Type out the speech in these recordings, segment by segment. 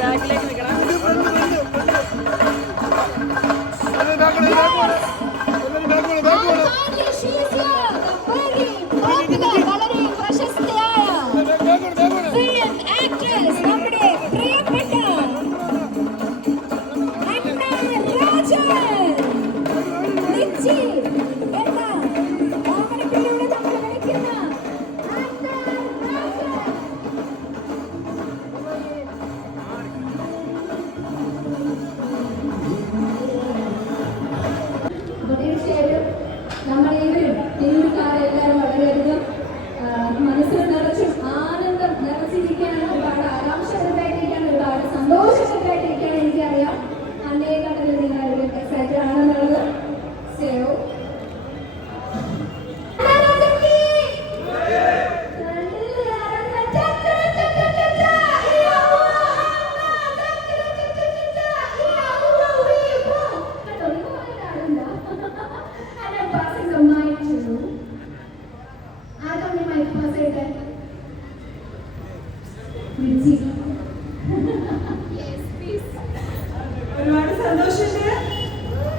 பேக்லேயே நிற்கிறேன் するなら ഒരുപാട് സന്തോഷമുണ്ട്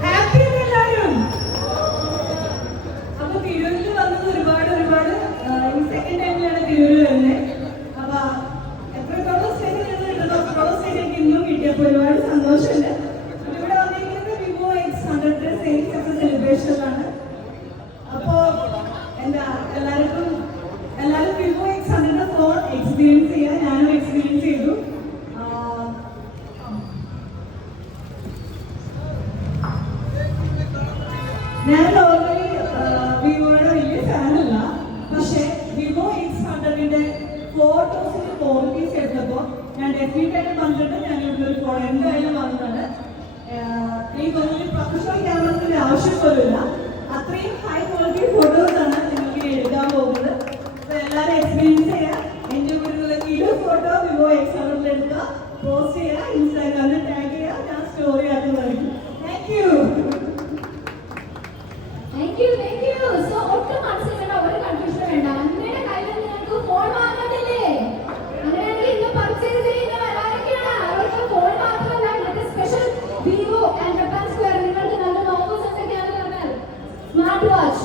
ഹാപ്പി എല്ലാവരും. അപ്പൊ തിരൂരിൽ വന്നത് ഒരുപാട് ഒരുപാട് സെക്കൻഡ് ടൈമിലാണ് തിരൂര് വരുന്നത് അപ്പൊ എത്രത്തോളം സ്റ്റേജിൽ നിന്ന് കിട്ടുന്നു അത്രത്തോളം സ്റ്റേജ് എനിക്ക് ഇന്നും കിട്ടിയപ്പോൾ ഒരുപാട് ഇവിടെ വന്നിരിക്കുന്നത് വിവോ എക്സ് ഹൺഡ്രഡ് സെയിൽസ് ഒക്കെ സെലിബ്രേഷനിലാണ് അപ്പോ എന്താ എല്ലാവർക്കും എല്ലാവരും Vivo X hundred phone experience ചെയ്യാൻ ഞാനും ഞാൻ നോർമലി വിവോയുടെ വലിയ ഫാനല്ല പക്ഷേ വിവോ എക്സ് ഹൺഡ്രഡിന്റെ ഫോട്ടോസിന്റെ ക്വാളിറ്റീസ് എടുത്തപ്പോൾ ഞാൻ ഡെഫിനറ്റ് ആയിട്ട് പറഞ്ഞിട്ട് ഞാൻ ഇവിടെ ഒരു ഫോൺ എന്തായാലും വന്നതാണ് ആഹ് എനിക്ക് തോന്നുന്നു പ്രൊഫഷണൽ ക്യാമറത്തിന്റെ ആവശ്യം പോലുമില്ല. അത്രയും ഹൈ ക്വാളിറ്റി ഫോട്ടോസ് ആണ് നിങ്ങൾക്ക് എടുക്കാൻ പോകുന്നത്. എല്ലാവരും എക്സ്പീരിയൻസ് ചെയ്യുക എന്റെ കൂടെ കിലോ ഫോട്ടോ വിവോ എക്സ് ഹൺഡ്രഡിൽ എടുക്കുക. പോസ്റ്റ് ചെയ്യുക ഇൻസ്റ്റാഗ്രാമിൽ ടാഗ് ചെയ്യുക ഞാൻ story ആക്കുന്നതായിരിക്കും thank you Thank you, thank you. So, ഒട്ടും മനസ്സിൽ വേണ്ട, ഒരു confusion വേണ്ട. അന്നയുടെ കയ്യിൽ നിങ്ങൾക്ക് ഫോൺ വാങ്ങുന്നില്ലേ? അങ്ങനെയാണെങ്കിൽ ഇന്ന് purchase ചെയ്യുന്നവർ ആരൊക്കെയാണ്? അവർക്ക് ഫോൺ മാത്രമല്ല, ഇന്നത്തെ special Vivo and Japan Square നിങ്ങൾക്ക് നല്ല offers എന്തൊക്കെയാണെന്ന് പറഞ്ഞാൽ സ്മാർട്ട് വാച്ച്